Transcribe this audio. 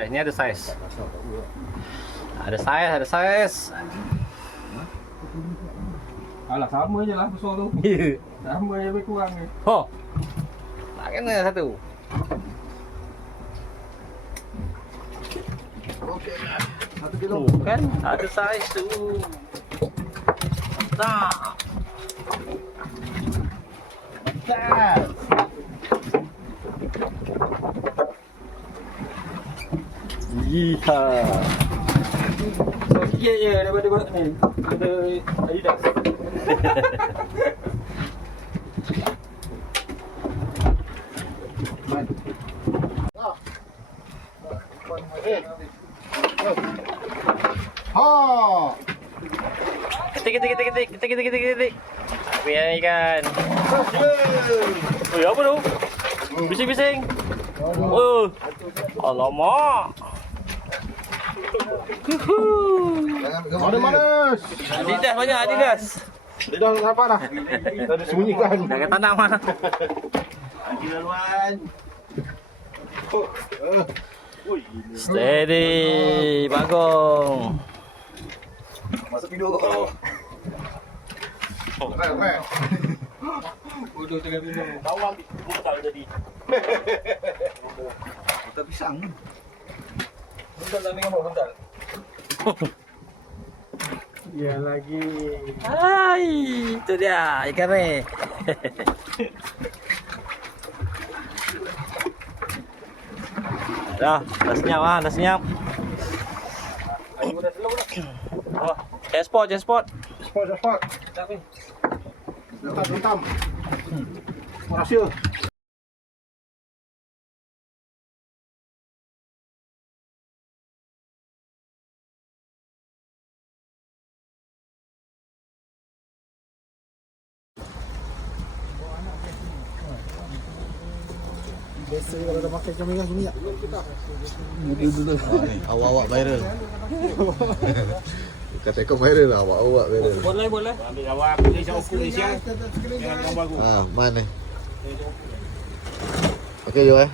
saiz. Ni ada saiz. Ada saiz, ada saiz. Alah sama je lah besar tu. Ya. Sama je lebih kurang ni. Ho. Tak kena satu. Okey. 1 kilo. Kan ada saiz tu. Tak. Tak. Iya. So sikit je daripada ni. Ada Adidas. Ha. Ketik. Tapi yang ikan. Oh, apa tu? Bising-bising. Oh. Alamak. Mana? Adidas banyak Adidas. Dia dah nampak dah. Dah disembunyikan. Jangan tanam ah. Lagi laluan. Steady, Bagong. Masuk video kau. Rel. Bodoh tengah minum. Kau ambil buka tadi. Kita pisang. Bentar lah dengan bentar. Ya lagi. Hai, itu dia ikan ni. Dah senyap ah, dah senyap. Ayo dah slow dah. Oh, jaspot. Spot. Tak ni. Letam. Rahsia. Biasa kalau dah pakai kamera minyak. Dulu. Awak-awak viral. Kata kau viral lah, awak viral. Boleh. Ambil awak pilih Malaysia. Ah, mana? Okey, jom